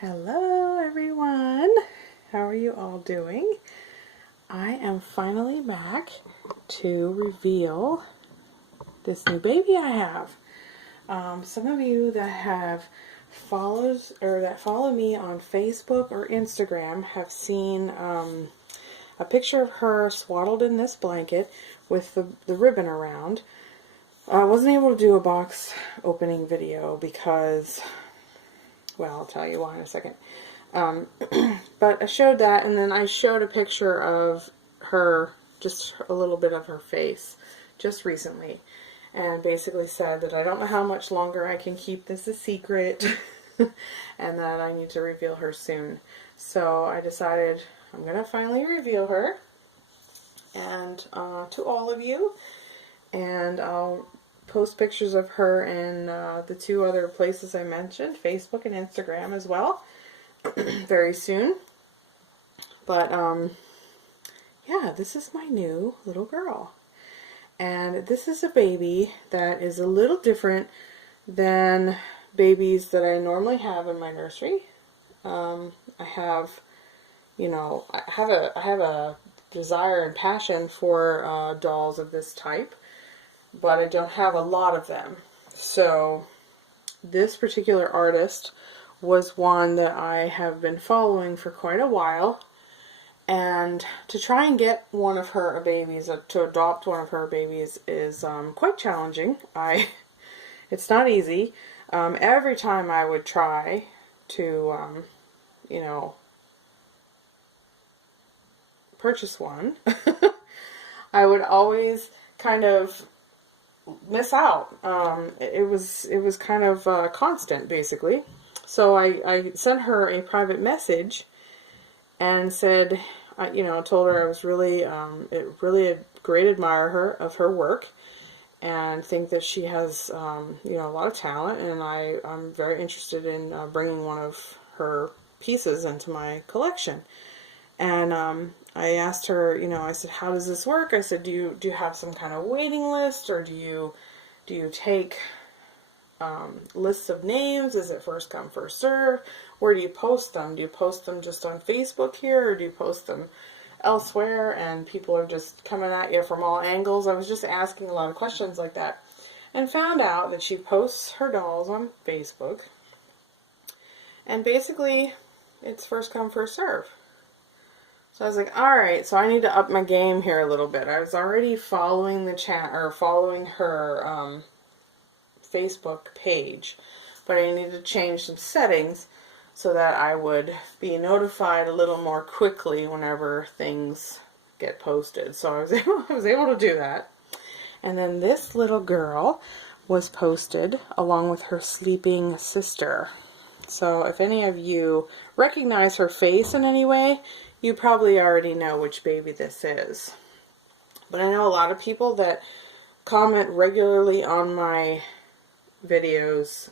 Hello everyone, how are you all doing? I am finally back to reveal this new baby I have. Some of you that follow me on Facebook or Instagram have seen a picture of her swaddled in this blanket with the ribbon around. I wasn't able to do a box opening video because, well, I'll tell you why in a second. But I showed that, and then I showed a picture of her, just a little bit of her face, just recently, and basically said that I don't know how much longer I can keep this a secret, and that I need to reveal her soon. So I decided I'm going to finally reveal her, and to all of you, and I'll post pictures of her in the two other places I mentioned, Facebook and Instagram as well, very soon. But yeah, this is my new little girl, and this is a baby that is a little different than babies that I normally have in my nursery. I have, I have a desire and passion for dolls of this type, but I don't have a lot of them. So this particular artist was one that I have been following for quite a while, and to try and get one of her babies, to adopt one of her babies, is quite challenging. It's not easy. Every time I would try to, purchase one, I would always kind of miss out. It was kind of constant, basically. So I sent her a private message and said, told her I was really a great admirer of her work, and think that she has a lot of talent, and I'm very interested in bringing one of her pieces into my collection. And I asked her, I said, how does this work? I said, do you have some kind of waiting list, or do you take lists of names? Is it first come, first serve? Where do you post them? Do you post them just on Facebook here, or do you post them elsewhere and people are just coming at you from all angles? I was just asking a lot of questions like that, and found out that she posts her dolls on Facebook, and basically it's first come, first serve. So I was like, alright, so I need to up my game here a little bit. I was already following following her Facebook page, but I needed to change some settings so that I would be notified a little more quickly whenever things get posted. So I was able to do that. And then this little girl was posted along with her sleeping sister. So if any of you recognize her face in any way, you probably already know which baby this is. But I know a lot of people that comment regularly on my videos.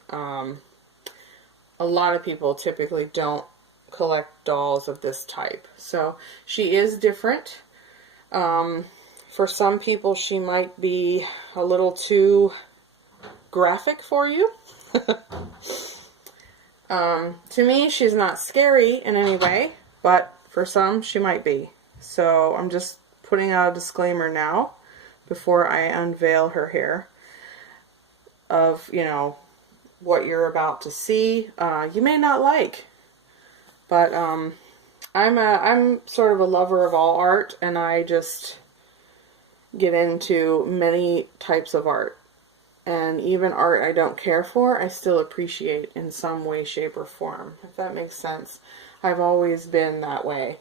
A lot of people typically don't collect dolls of this type. So she is different. For some people she might be a little too graphic for you. To me, she's not scary in any way, but for some she might be. So I'm just putting out a disclaimer now before I unveil her here of, what you're about to see. You may not like, but I'm sort of a lover of all art, and I just get into many types of art. And even art I don't care for, I still appreciate in some way, shape, or form, if that makes sense. I've always been that way.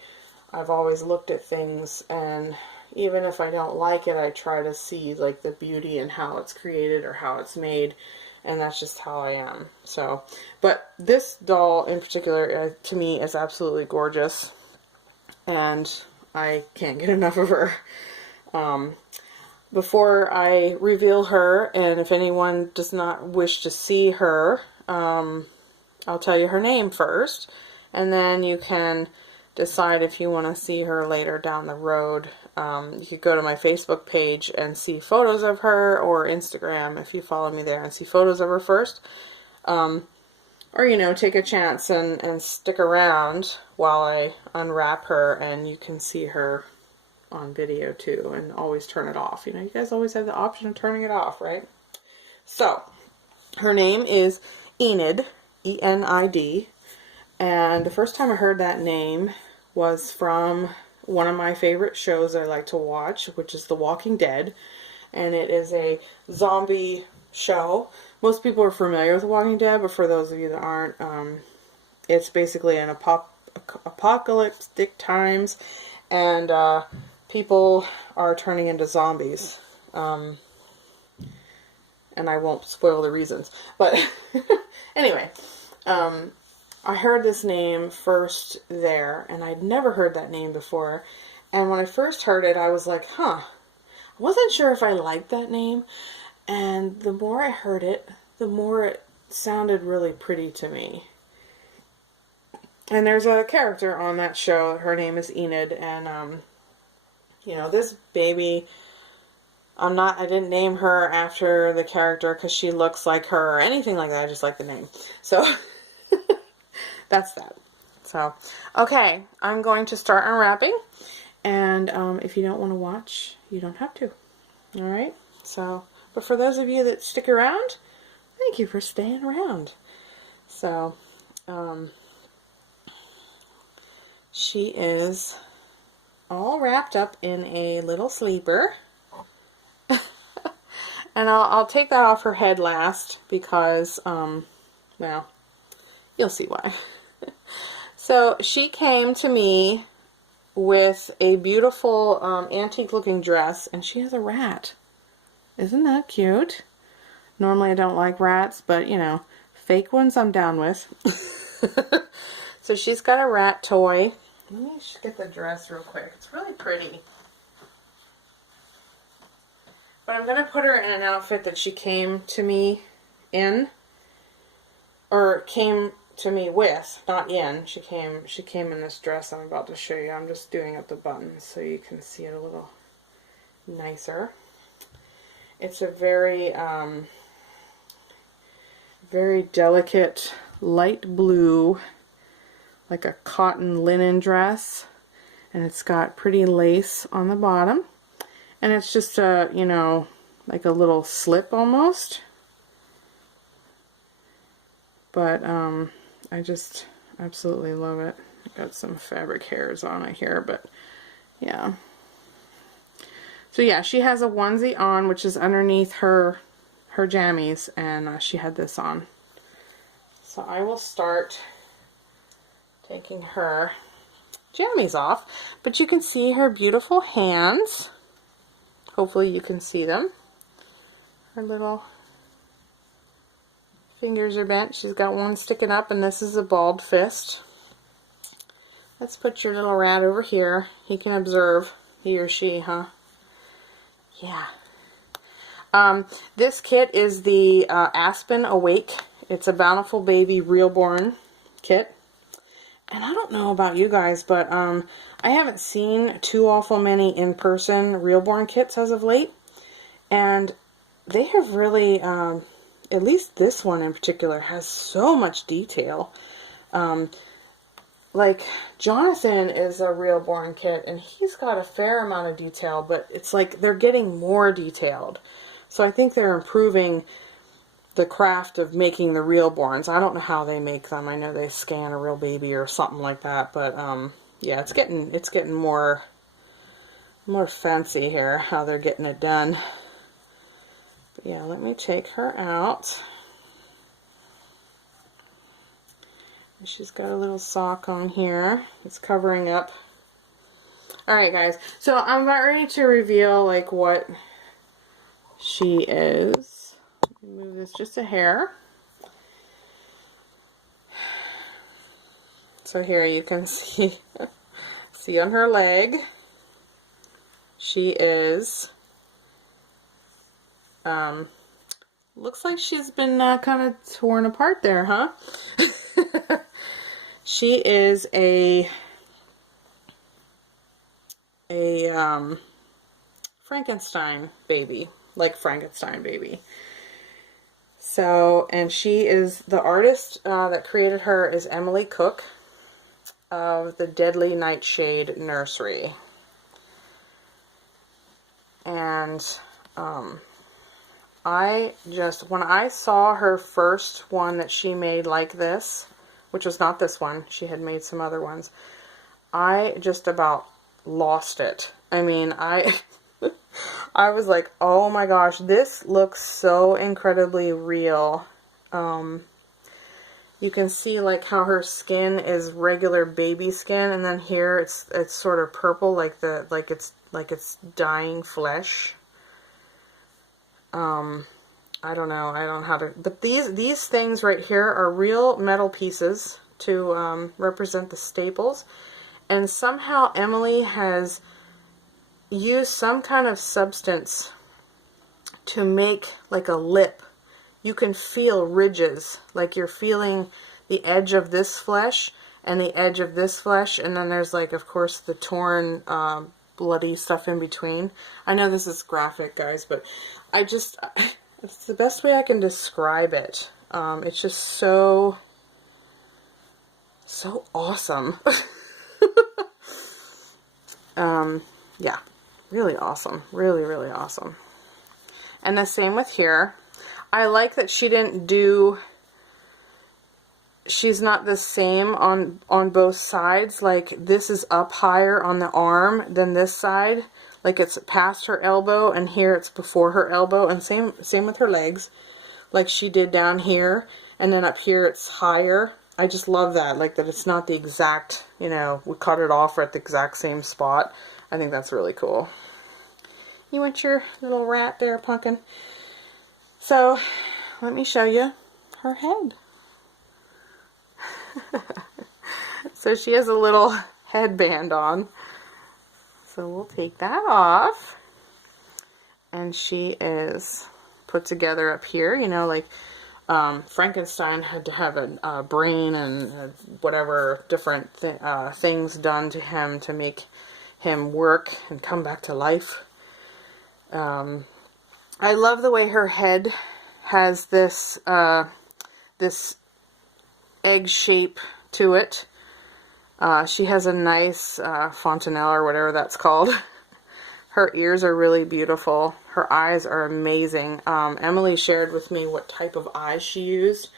I've always looked at things, and even if I don't like it, I try to see like the beauty in how it's created or how it's made, and that's just how I am. So, but this doll in particular, to me, is absolutely gorgeous, and I can't get enough of her. Before I reveal her, and if anyone does not wish to see her, I'll tell you her name first, and then you can decide if you want to see her later down the road. You could go to my Facebook page and see photos of her, or Instagram if you follow me there, and see photos of her first. Or or, you know, take a chance and stick around while I unwrap her, and you can see her on video too, and always turn it off. You know, you guys always have the option of turning it off, right? So, her name is Enid, E-N-I-D, and the first time I heard that name was from one of my favorite shows I like to watch, which is The Walking Dead, and it is a zombie show. Most people are familiar with The Walking Dead, but for those of you that aren't, it's basically an apocalyptic times, and people are turning into zombies. And I won't spoil the reasons. But anyway, I heard this name first there, and I'd never heard that name before. And when I first heard it, I was like, huh. I wasn't sure if I liked that name. And the more I heard it, the more it sounded really pretty to me. And there's a character on that show. Her name is Enid, and you know, this baby, I didn't name her after the character because she looks like her or anything like that. I just like the name. So, that's that. So, okay, I'm going to start unwrapping. And if you don't want to watch, you don't have to. Alright? So, but for those of you that stick around, thank you for staying around. So, she is all wrapped up in a little sleeper. And I'll take that off her head last because, well, you'll see why. So she came to me with a beautiful antique looking dress, and she has a rat. Isn't that cute? Normally I don't like rats, but you know, fake ones I'm down with. So she's got a rat toy. Let me just get the dress real quick. It's really pretty. But I'm going to put her in an outfit that she came to me in. Or came to me with, not in. She came in this dress I'm about to show you. I'm just doing up the buttons so you can see it a little nicer. It's a very, very delicate light blue, like a cotton linen dress, and it's got pretty lace on the bottom, and it's just a, you know, like a little slip almost, but I just absolutely love it. Got some fabric hairs on it here, but yeah. So yeah, she has a onesie on, which is underneath her jammies, and she had this on. So I will start taking her jammies off, but you can see her beautiful hands. Hopefully you can see them. Her little fingers are bent. She's got one sticking up, and this is a balled fist. Let's put your little rat over here. He can observe, he or she, huh? Yeah. This kit is the Aspen Awake. It's a Bountiful Baby Realborn kit. And I don't know about you guys, but I haven't seen too awful many in-person Realborn kits as of late. And they have really, at least this one in particular, has so much detail. Like, Jonathan is a Realborn kit, and he's got a fair amount of detail, but it's like they're getting more detailed. So I think they're improving the craft of making the Realborns. I don't know how they make them. I know they scan a real baby or something like that, but yeah, it's getting more fancy here how they're getting it done. But yeah, let me take her out. She's got a little sock on here. It's covering up. Alright guys, so I'm about ready to reveal like what she is. Move this just a hair. So here you can see on her leg, she is looks like she's been kind of torn apart there, huh? She is a Frankenstein baby, like Frankenstein baby. So, and she is, the artist that created her is Emily Cook of the Deadly Nightshade Nursery. And when I saw her first one that she made like this, which was not this one, she had made some other ones, I just about lost it. I mean, I was like, oh my gosh, this looks so incredibly real. You can see like how her skin is regular baby skin, and then here it's sort of purple, like it's dying flesh. I don't know how to, but these things right here are real metal pieces to represent the staples, and somehow Emily has used some kind of substance to make like a lip. You can feel ridges, like you're feeling the edge of this flesh and the edge of this flesh, and then there's like, of course, the torn, bloody stuff in between. I know this is graphic, guys, but it's the best way I can describe it. It's just so awesome. Yeah, really awesome. Really, really awesome. And the same with here. I like that she didn't do, she's not the same on both sides. Like this is up higher on the arm than this side. Like it's past her elbow, and here it's before her elbow, and same with her legs. Like she did down here, and then up here it's higher. I just love that, like that it's not the exact, you know, we cut it off at the exact same spot. I think that's really cool. You want your little rat there, Pumpkin? So, let me show you her head. So she has a little headband on. So we'll take that off. And she is put together up here, you know, like Frankenstein had to have a brain and whatever different things done to him to make him work and come back to life. I love the way her head has this this egg shape to it. She has a nice fontanelle or whatever that's called. Her ears are really beautiful. Her eyes are amazing. Emily shared with me what type of eyes she used.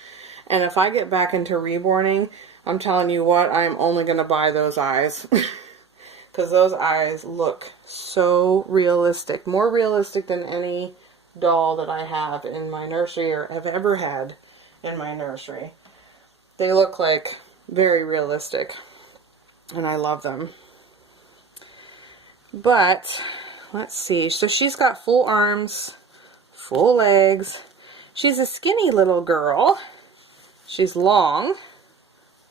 And if I get back into reborning, I'm telling you what, I'm only going to buy those eyes. Because those eyes look so realistic. More realistic than any doll that I have in my nursery or have ever had in my nursery. They look like very realistic. And I love them. But, let's see. So she's got full arms, full legs. She's a skinny little girl. She's long.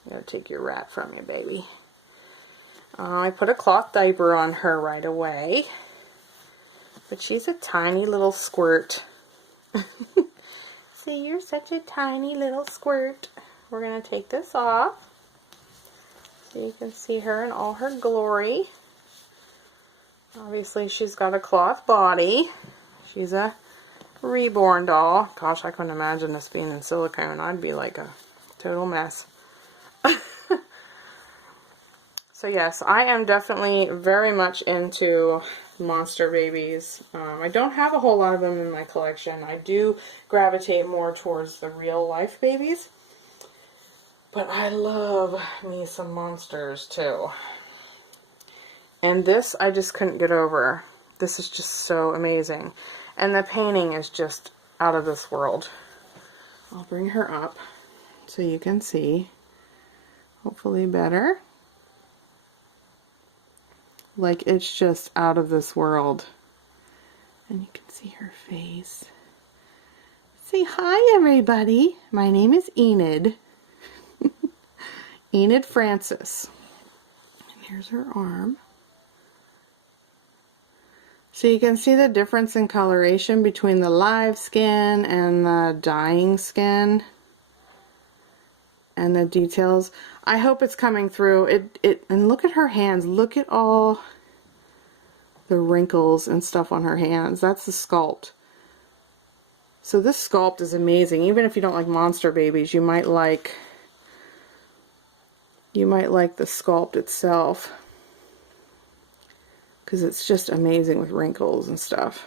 I'm going to take your rat from you, baby. I put a cloth diaper on her right away. But she's a tiny little squirt. See, you're such a tiny little squirt. We're going to take this off. So you can see her in all her glory. Obviously, she's got a cloth body. She's a reborn doll. Gosh, I couldn't imagine this being in silicone. I'd be like a total mess. So yes, I am definitely very much into monster babies. I don't have a whole lot of them in my collection. I do gravitate more towards the real life babies. But I love me some monsters too. And this I just couldn't get over. This is just so amazing. And the painting is just out of this world. I'll bring her up so you can see. Hopefully better. Like, it's just out of this world. And you can see her face. Say hi, everybody. My name is Enid. Enid Francis. And here's her arm. So you can see the difference in coloration between the live skin and the dying skin. And the details. I hope it's coming through. And look at her hands. Look at all the wrinkles and stuff on her hands. That's the Sculpt. So this Sculpt is amazing. Even if you don't like monster babies, you might like the Sculpt itself, because it's just amazing with wrinkles and stuff.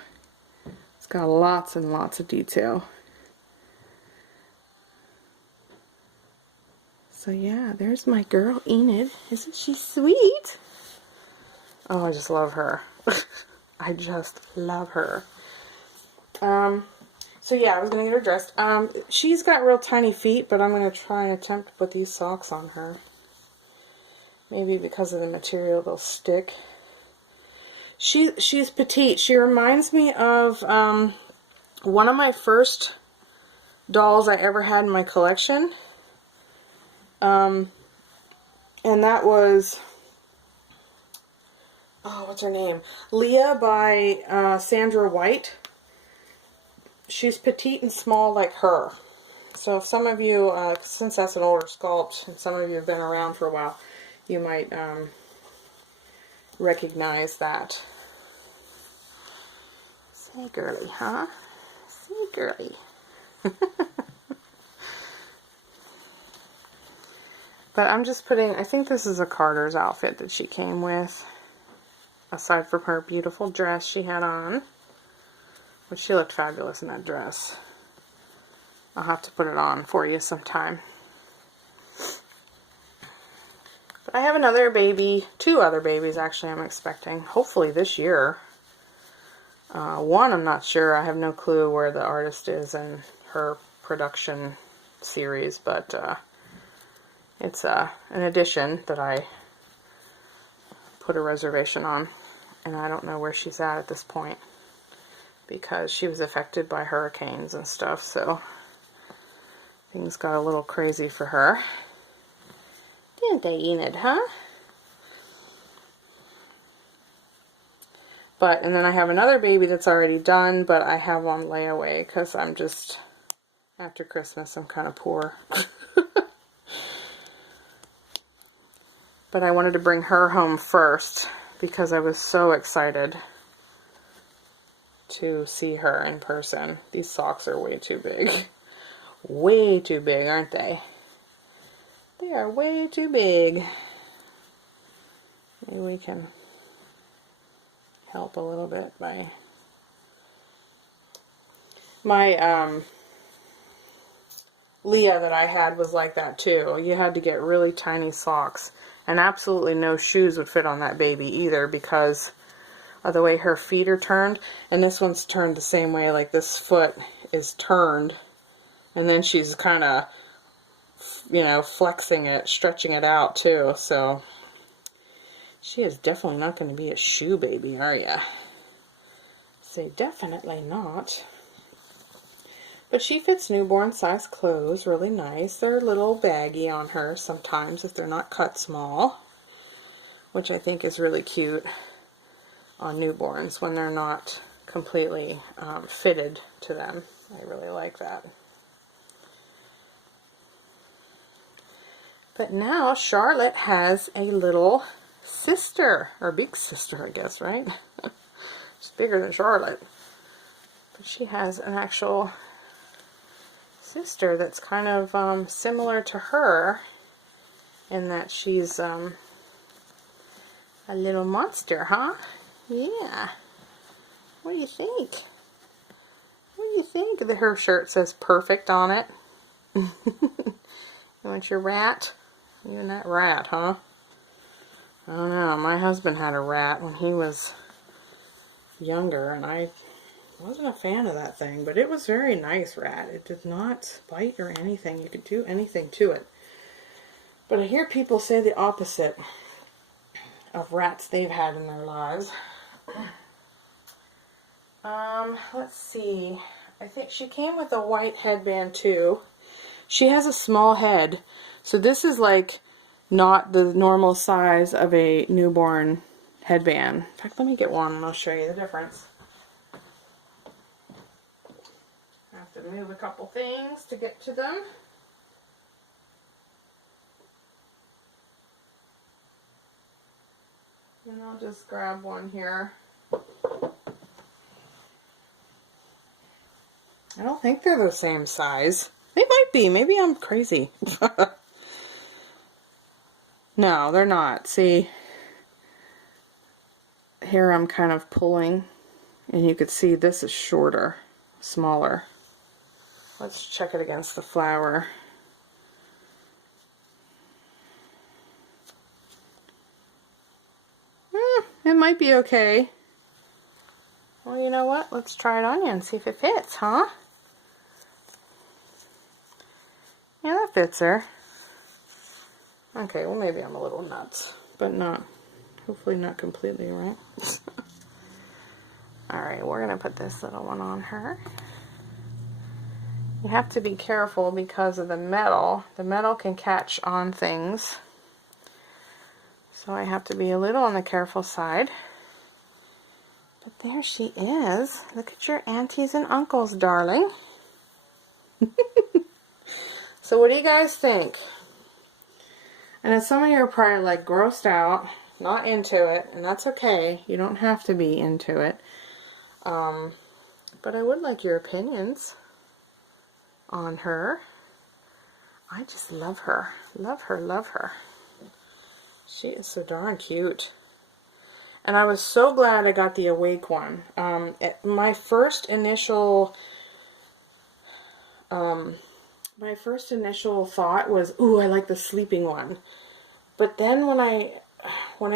It's got lots and lots of detail. So yeah, there's my girl Enid. Isn't she sweet? Oh, I just love her. I just love her. So yeah, I was going to get her dressed. She's got real tiny feet, but I'm going to try and attempt to put these socks on her. Maybe because of the material, they'll stick. She's petite. She reminds me of one of my first dolls I ever had in my collection. And that was, oh, what's her name? Leah by Sandra White. She's petite and small like her. So if some of you, since that's an older Sculpt, and some of you have been around for a while, you might recognize that. Say girly, huh? Say girly. But I'm just putting, I think this is a Carter's outfit that she came with. Aside from her beautiful dress she had on. But she looked fabulous in that dress. I'll have to put it on for you sometime. But I have another baby, 2 other babies actually I'm expecting. Hopefully this year. One I'm not sure. I have no clue where the artist is in her production series. But it's an edition that I put a reservation on. And I don't know where she's at this point, because she was affected by hurricanes and stuff, so things got a little crazy for her. Didn't they, Enid, huh? And then I have another baby that's already done, but I have on layaway, because I'm just, after Christmas, I'm kind of poor. But I wanted to bring her home first, because I was so excited to see her in person. These socks are way too big. Way too big, aren't they? They are way too big. Maybe we can help a little bit by... My Leah that I had was like that too. You had to get really tiny socks. And absolutely no shoes would fit on that baby either, because of the way her feet are turned. And this one's turned the same way, like this foot is turned. And then she's kind of, you know, flexing it, stretching it out too. So she is definitely not going to be a shoe baby, are ya? Say definitely not. But she fits newborn size clothes really nice. They're a little baggy on her sometimes if they're not cut small, which I think is really cute on newborns when they're not completely fitted to them. I really like that. But now Charlotte has a little sister, or big sister, I guess, right? She's bigger than Charlotte. But she has an actual sister that's kind of similar to her in that she's a little monster, huh? Yeah. What do you think? What do you think? Her shirt says perfect on it. You want your rat? You and that rat, huh? I don't know. My husband had a rat when he was younger, and I wasn't a fan of that thing, but it was a very nice rat. It did not bite or anything. You could do anything to it. But I hear people say the opposite of rats they've had in their lives. Let's see. I think she came with a white headband too. She has a small head, so this is like not the normal size of a newborn headband. In fact, let me get one and I'll show you the difference. I have to move a couple things to get to them. And I'll just grab one here. I don't think they're the same size. They might be. Maybe I'm crazy. No, they're not. See, here I'm kind of pulling, and you could see this is shorter, smaller. Let's check it against the flower. It might be okay. Well, you know what? Let's try it on you and see if it fits, huh? Yeah, that fits her. Okay, well maybe I'm a little nuts, but not, hopefully not completely, right? Alright, we're going to put this little one on her. You have to be careful because of the metal. The metal can catch on things. So I have to be a little on the careful side. But there she is. Look at your aunties and uncles, darling. So what do you guys think? And if some of you are probably like grossed out, not into it, and that's okay. You don't have to be into it. But I would like your opinions on her. I just love her. Love her, love her. She is so darn cute. And I was so glad I got the awake one. My first initial thought was, ooh, I like the sleeping one. But then when I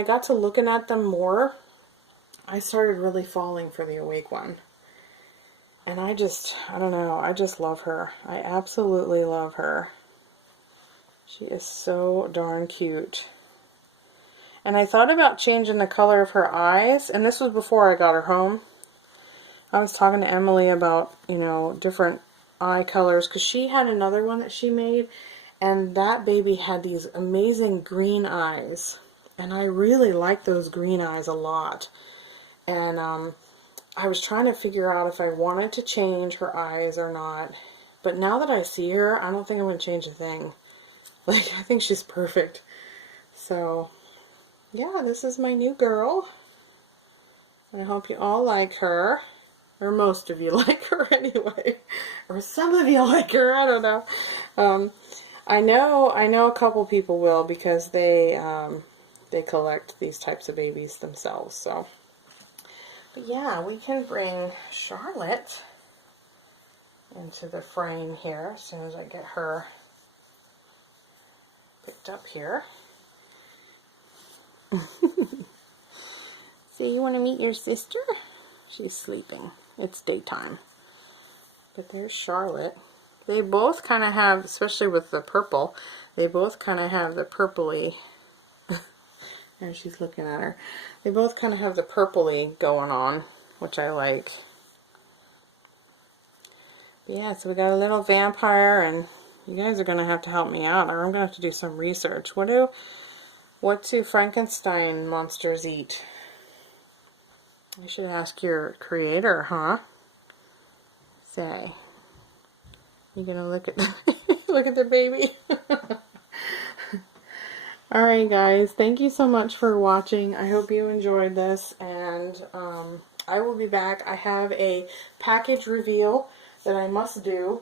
got to looking at them more, I started really falling for the awake one. And I don't know, I just love her. I absolutely love her. She is so darn cute. And I thought about changing the color of her eyes, and this was before I got her home. I was talking to Emily about, you know, different eye colors, because she had another one that she made, and that baby had these amazing green eyes. And I really like those green eyes a lot. And I was trying to figure out if I wanted to change her eyes or not. But now that I see her, I don't think I'm going to change a thing. Like, I think she's perfect. So, yeah, this is my new girl. I hope you all like her. Or most of you like her anyway. Or some of you like her, I don't know. I know a couple people will, because they collect these types of babies themselves, so. But yeah, we can bring Charlotte into the frame here as soon as I get her picked up here. So you want to meet your sister? She's sleeping. It's daytime. But there's Charlotte. They both kind of have, especially with the purple, they both kind of have the purpley. There she's looking at her. They both kind of have the purpley going on, which I like. But yeah, so we got a little vampire, and you guys are going to have to help me out, or I'm going to have to do some research. What do Frankenstein monsters eat? I should ask your creator, huh? Say, you gonna look at look at the baby? Alright guys, thank you so much for watching. I hope you enjoyed this, and I will be back. I have a package reveal that I must do.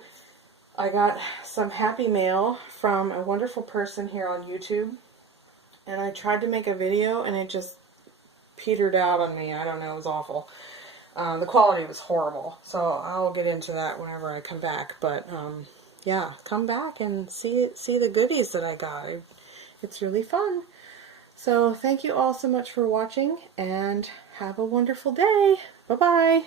I got some happy mail from a wonderful person here on YouTube, and I tried to make a video and it just petered out on me. I don't know, it was awful. The quality was horrible, so I'll get into that whenever I come back. But yeah, come back and see the goodies that I got. It's really fun. So thank you all so much for watching, and have a wonderful day. Bye-bye.